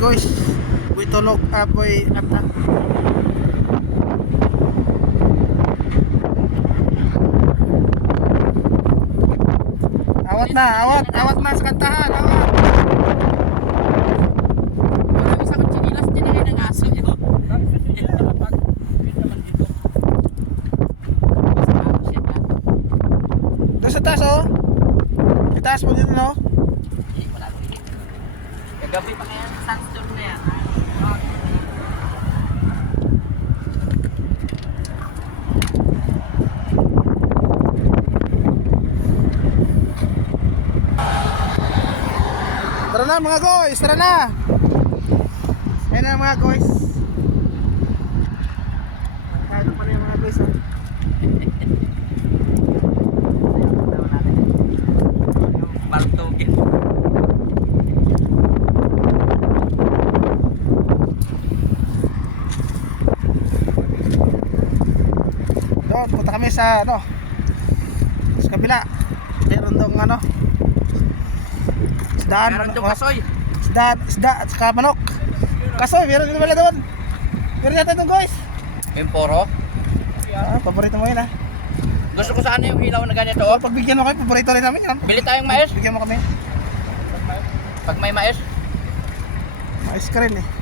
guys. Boy tulog, ah, boy, apa. Awat na, awat, awat na sa kantahan, awat. Marami sa akong chinilas din kayo ng aso yun. Doon sa taas, oh. Itaas mo dito, no? Kagabi pa kaya sa sandstorm na yan. Tara na mga guys, tara na. Ayan na mga guys. Ano pa na yung mga guys, oh. Baltogin. Doon, punta kami sa ano sa kabila. Meron dong ano Isdaan, Meron doon kasoy. isda, isda at saka manok. Kasoy, meron din pala doon. Meron yata doon guys. Yung poro. Ah, paborito mo yun ah. Gusto ko sana yung hilaw na ganito. Oh. pagbigyan mo kayo, paborito rin namin yan. Bili tayong mais. Bigyan mo kami. Pag may mais. Mais ka rin eh.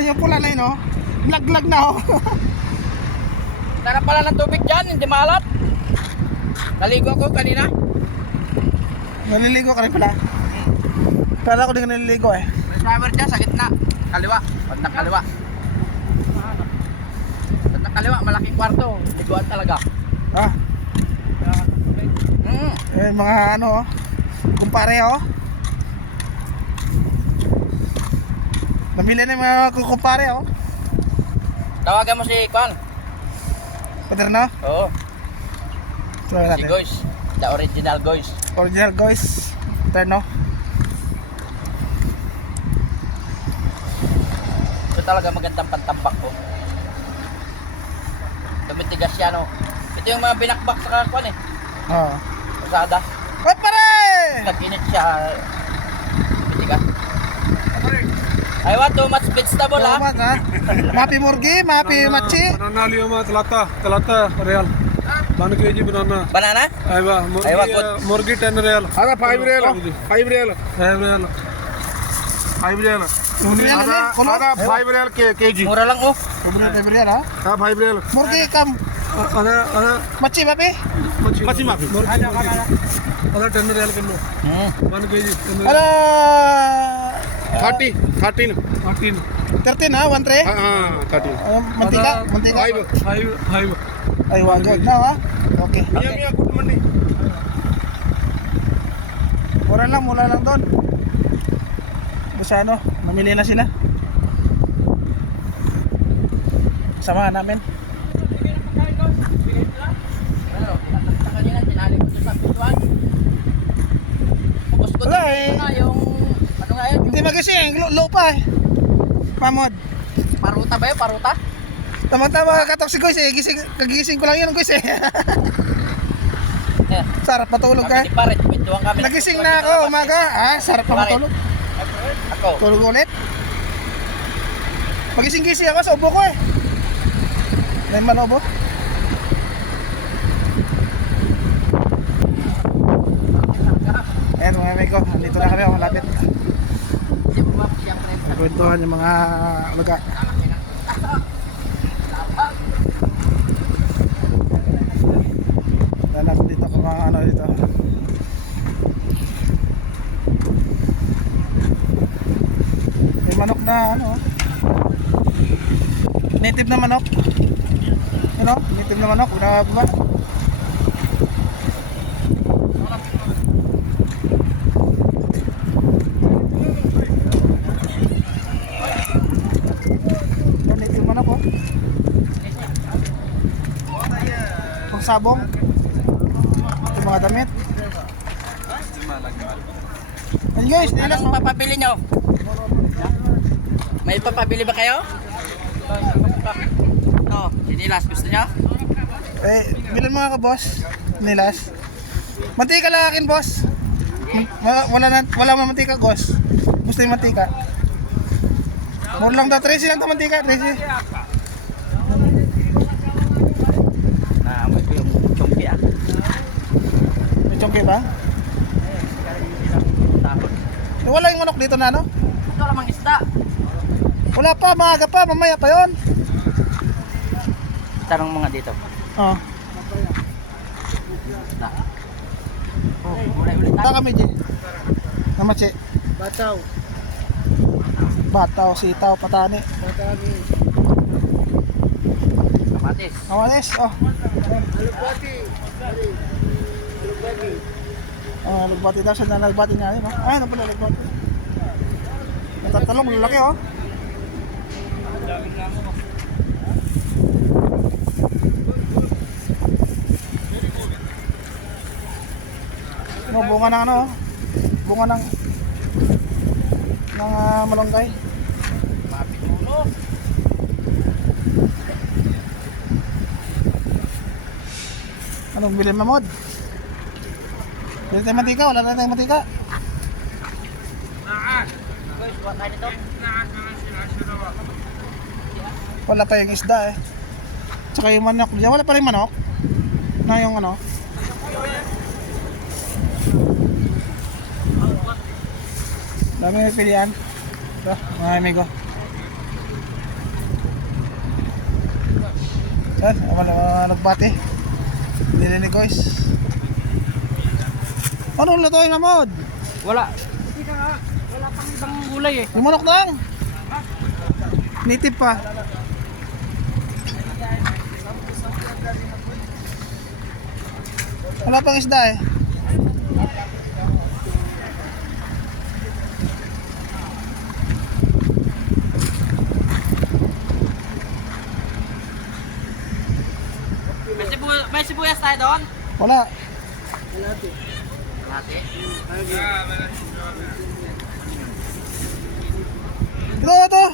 Yung pula na yun oh. Lag-lag na oh. Tara pala ng tubig dyan, hindi maalat. Naligo ako kanina. Naliligo ka rin pala. Kala ko di ka naliligo eh. May shower dyan sa gitna. Kaliwa. Pag kaliwa. Pag kaliwa, malaking kwarto. Liguan talaga. Ah, Mm. eh, mga ano oh. Kumpare oh. Namili na yung mga kumpare oh. Tawagan mo si Kwan. Pader na. Oo. Try Si natin. Goys. The original Goys. Original guys. Turn no. Ito talaga magandang pantambak ko. Tumitigas siya no. Ito yung mga binakbak sa Kwan eh. Oo. Usada. Hoy pare! Nag-init siya. I want too much vegetable ha. Salamat ha. Mapi murgi, mapi machi. बनाना लियो मैं तलाता तलाता real one के जी बनाना Banana? आइवा मुर्गी आइवा, good. मुर्गी ten riyal ada 5 real 5 real five riyal 5 real Yan ada ano? Kuno? ada 5 real ke kg Mura lang oh. Sobrang libre yan ha. ha 5 real Murgi kam. अरे अरे Machi mapi. mati mafi मुर्गी अरे ten riyal kilo Hmm. One K G Ala 30 13 thirteen 13 ha, 1 tray. ha Thirty thirteen fourteen ತರ್ತೀನಾ ಒಂದ್ರೆ ಹಾಂ thirteen ಮಂತಿಗ ಮಂತಿಗ five five five ಐವ ಹಂಗೆ ಇದ್ದಾವ ಓಕೆ ಮಂಡಿ Mura lang, mura lang doon. Basta mamili na sila. Samahan namin. Nga yun, Hindi magising, lo, lo pa eh. Pamod. paruta ba yun, paruta? Tama-tama katok si Guys eh. Gising, kagising ko lang yun Guys eh. Eh, Sarap matulog ka. kami. Nagising na ako umaga. Ah, sarap pa matulog. Ako, Tulog ulit. Magising-gising ako sa ubo ko eh. May manobo. Ayan mga amigo, nandito na kami, oh, malapit. Nagkwentuhan yung mga luga. Lalak dito ko mga ano dito. May manok na ano. Native na manok. Ano? Native na manok. Na ba? Ano, native manok oh. Pang sabong. Ito mga damit. Ayun guys, Ano nilas ang papabili nyo? May papabili ba kayo? Oh, sinilas, gusto nyo? Eh, bilan mga ka boss. nilas. Mantika lang akin, boss. Wala, wala, na, wala man mantika, boss. Gusto yung mantika. Mura lang daw, 13 lang daw mantika, 13. Naamoy ko yung chongki ah. Chongke ba? Eh, wala yung manok dito na, no? Ito lamang isda. Wala pa, maaga pa, mamaya pa yon. Tanong mga dito. Oh, Isda. Oh, mulai ulit ta kami, Jay. Namachi. Bataw. Bataw, sitaw, patani. Kamatis. Awalis, oh. Oh, nagbati daw siya na nagbati nga rin. Ay, ano pala nagbati? Natatalong, lalaki, oh. Ano, bunga ng ano, oh. Bunga ng ng ah, malunggay. Mapitulo. Anong bilhin mo, Mod? Bilhin tayo mantika, wala na tayong mantika. Wala pa yung isda eh. Tsaka yung manok. Diyan, wala pa rin manok. Na yung ano. Dami may pilihan. Ito, mga amigo. Yan, wala uh, nagbati. Dili ni guys. Ano lutuin na mod? Wala. Hindi ka nga. Wala pang ibang gulay eh. Yung manok lang. Native pa. Wala pang isda eh. May, sibu may sibuyas tayo doon? Wala. Kalahati. Ito, ito.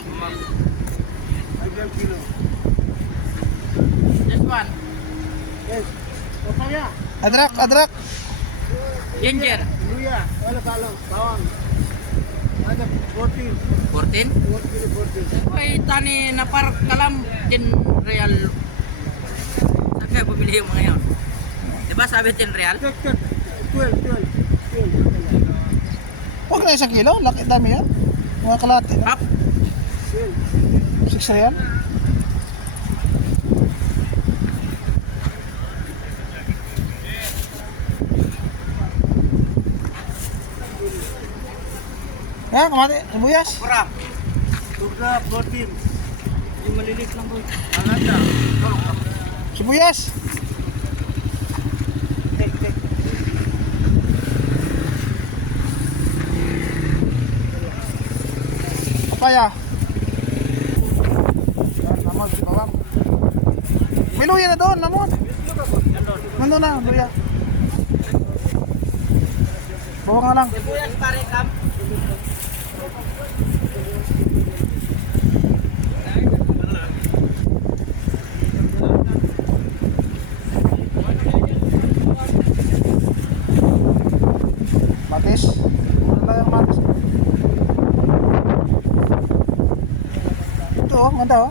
This one. Adrak, adrak. Ginger. Luya. Wala talo. Bawang. Ada 14. 14. 14 14. Ay, tani na par kalam din real. Saan kaya bumili yung mga yun? Diba sabi din real? Cut cut. 12 12. 12. Huwag na isang kilo. Laki, dami yan. Mga kalate. Half. 6 yan. Yan, kamati. Sibuyas. Pura. Turga 14. Yung malilit lang boy. Alanda. Sibuyas. Tek Papaya. Yan, namod, bawang. May luya na doon, namod. Nandun na, luya. Bawang nga lang. Sibuyas pare kam. Matis. Ano lang yung matis? Ito oh, ganda oh.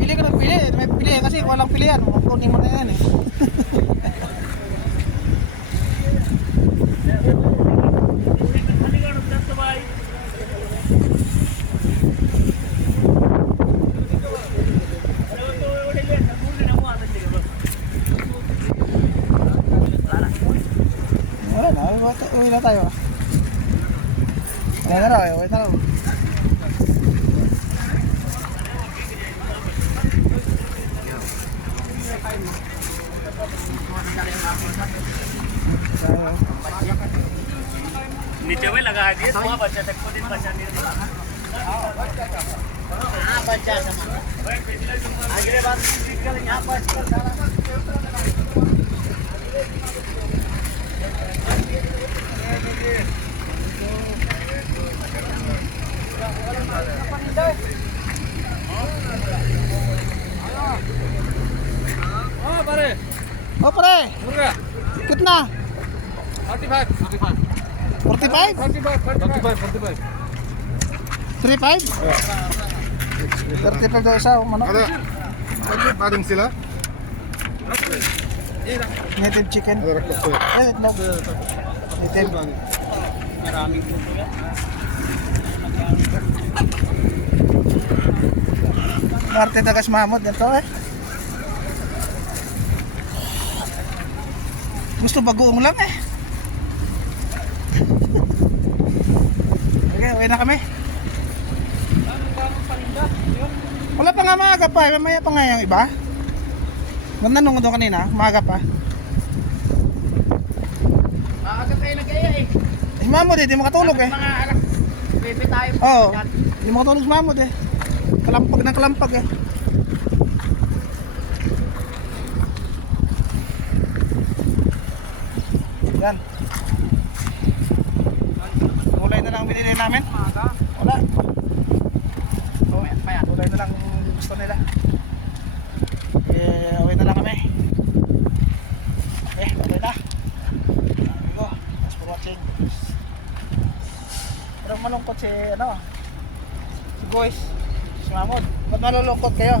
Pili ka ng pili. May pili kasi walang pilihan. Kunin mo na yan eh. দাঁড়াও দাঁড়াও नीचे में लगा दिए तो बच्चा तक को दिन बच्चा नहीं हाँ बच्चा आगे बात यहाँ पर 45. 45. 45? 45. 45. 35? 35 daw isa, oh, manok. Ada paring sila? Native chicken. Ada rakot ko. Ay, wait na. Native. Marte tagas mamot nito eh. Gusto bagoong lang eh. Okay, uwi na kami. Wala pa nga maaga pa, eh. mamaya pa nga yung iba. Nananong doon kanina, maaga pa. Maaga kayo nag-aya eh. Eh, mamod eh, di makatulog eh. Mga anak, bebe tayo. Oo. Hindi mo katulog si Mamod eh. Kalampag ng kalampag eh. Yan. Kulay na lang ang binili namin. Wala. Oh, yan pa. Kulay na lang ang gusto nila. Eh, away na lang kami. Eh, okay na. Go. Thanks for watching. Parang malungkot si ano si Boys si Mamod ba't malulungkot kayo